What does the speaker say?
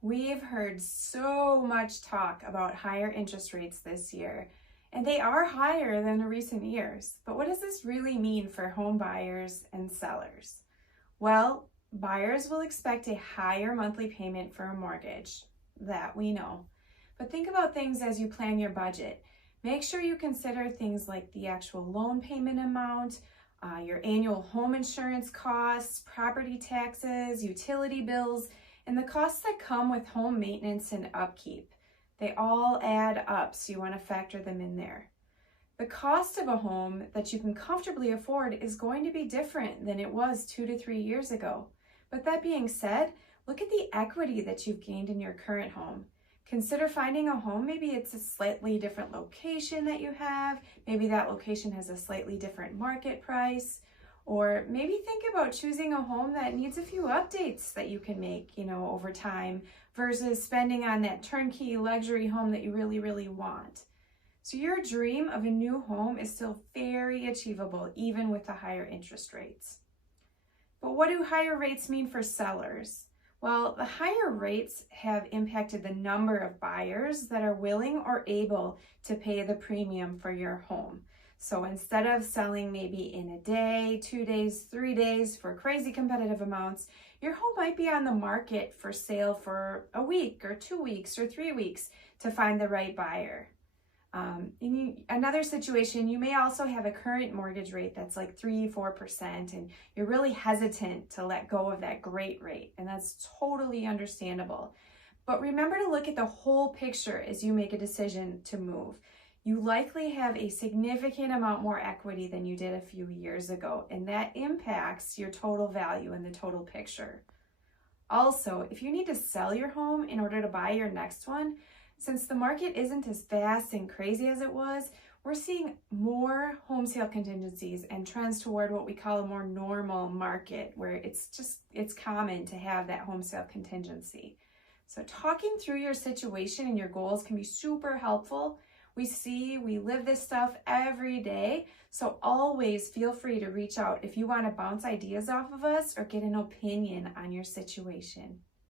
We've heard so much talk about higher interest rates this year, and they are higher than the recent years. But what does this really mean for home buyers and sellers? Well, buyers will expect a higher monthly payment for a mortgage. That we know. But think about things as you plan your budget. Make sure you consider things like the actual loan payment amount, your annual home insurance costs, property taxes, utility bills, and the costs that come with home maintenance and upkeep. They all add up, so you want to factor them in there. The cost of a home that you can comfortably afford is going to be different than it was 2 to 3 years ago. But that being said, look at the equity that you've gained in your current home. Consider finding a home. Maybe it's a slightly different location that you have. Maybe that location has a slightly different market price. Or maybe think about choosing a home that needs a few updates that you can make, over time versus spending on that turnkey luxury home that you really, really want. So your dream of a new home is still very achievable, even with the higher interest rates. But what do higher rates mean for sellers? Well, the higher rates have impacted the number of buyers that are willing or able to pay the premium for your home. So instead of selling maybe in a day, 2 days, 3 days for crazy competitive amounts, your home might be on the market for sale for a week or 2 weeks or 3 weeks to find the right buyer. In another situation, you may also have a current mortgage rate that's like 3-4%, and you're really hesitant to let go of that great rate, and that's totally understandable. But remember to look at the whole picture as you make a decision to move. You likely have a significant amount more equity than you did a few years ago, and that impacts your total value in the total picture. Also, if you need to sell your home in order to buy your next one, since the market isn't as fast and crazy as it was, we're seeing more home sale contingencies and trends toward what we call a more normal market, where it's common to have that home sale contingency. So talking through your situation and your goals can be super helpful. We live this stuff every day, so always feel free to reach out if you want to bounce ideas off of us or get an opinion on your situation.